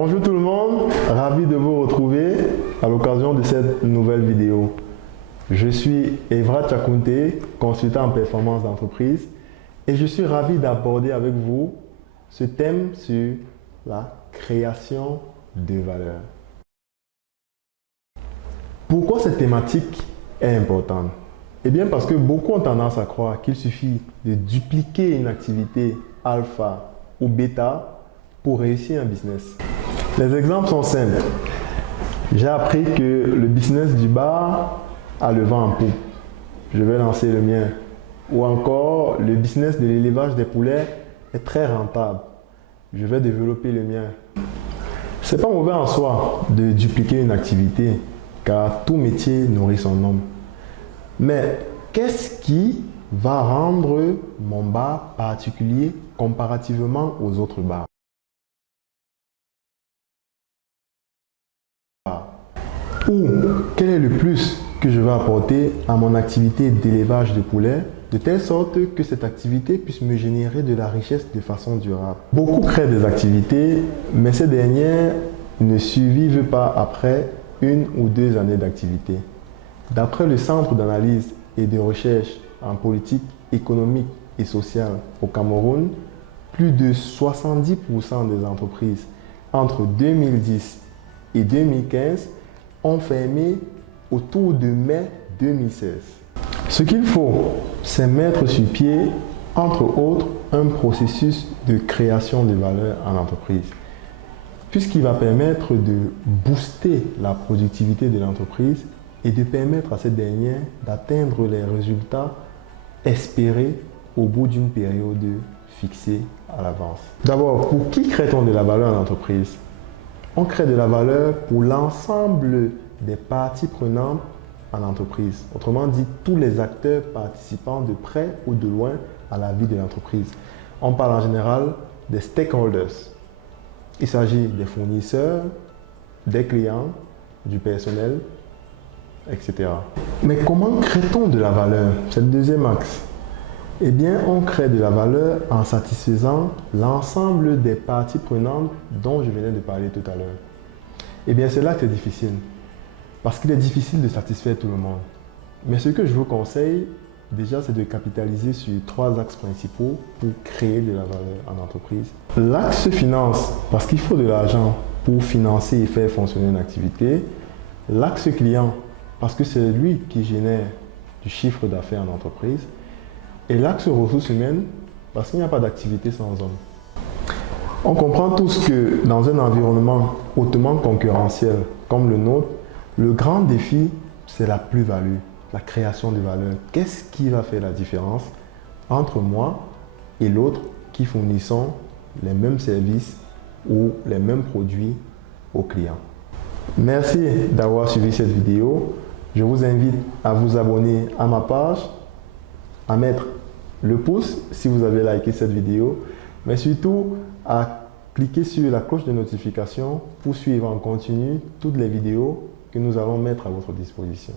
Bonjour tout le monde, ravi de vous retrouver à l'occasion de cette nouvelle vidéo. Je suis Evra Tchakounte, consultant en performance d'entreprise et je suis ravi d'aborder avec vous ce thème sur la création de valeur. Pourquoi cette thématique est importante? Eh bien parce que beaucoup ont tendance à croire qu'il suffit de dupliquer une activité alpha ou bêta pour réussir un business. Les exemples sont simples. J'ai appris que le business du bar a le vent en poupe. Je vais lancer le mien. Ou encore, le business de l'élevage des poulets est très rentable. Je vais développer le mien. C'est pas mauvais en soi de dupliquer une activité, car tout métier nourrit son homme. Mais qu'est-ce qui va rendre mon bar particulier comparativement aux autres bars? Ou quel est le plus que je vais apporter à mon activité d'élevage de poulets, de telle sorte que cette activité puisse me générer de la richesse de façon durable. Beaucoup créent des activités, mais ces dernières ne survivent pas après 1 ou 2 années d'activité. D'après le Centre d'analyse et de recherche en politique économique et sociale au Cameroun, plus de 70% des entreprises entre 2010 et 2015 ont fermé autour de mai 2016. Ce qu'il faut, c'est mettre sur pied, entre autres, un processus de création de valeur en entreprise, puisqu'il va permettre de booster la productivité de l'entreprise et de permettre à cette dernière d'atteindre les résultats espérés au bout d'une période fixée à l'avance. D'abord, pour qui crée-t-on de la valeur en entreprise? On crée de la valeur pour l'ensemble des parties prenantes en entreprise. Autrement dit, tous les acteurs participant de près ou de loin à la vie de l'entreprise. On parle en général des stakeholders. Il s'agit des fournisseurs, des clients, du personnel, etc. Mais comment crée-t-on de la valeur? C'est le deuxième axe. Eh bien, on crée de la valeur en satisfaisant l'ensemble des parties prenantes dont je venais de parler tout à l'heure. Eh bien, c'est là que c'est difficile. Parce qu'il est difficile de satisfaire tout le monde. Mais ce que je vous conseille, déjà, c'est de capitaliser sur 3 axes principaux pour créer de la valeur en entreprise. L'axe finance, parce qu'il faut de l'argent pour financer et faire fonctionner une activité. L'axe client, parce que c'est lui qui génère du chiffre d'affaires en entreprise. Et l'axe ressources humaines, parce qu'il n'y a pas d'activité sans homme. On comprend tous que dans un environnement hautement concurrentiel comme le nôtre, le grand défi, c'est la plus-value, la création de valeur. Qu'est-ce qui va faire la différence entre moi et l'autre qui fournissons les mêmes services ou les mêmes produits aux clients? Merci d'avoir suivi cette vidéo. Je vous invite à vous abonner à ma page, à mettre le pouce si vous avez liké cette vidéo, mais surtout à cliquer sur la cloche de notification pour suivre en continu toutes les vidéos que nous allons mettre à votre disposition.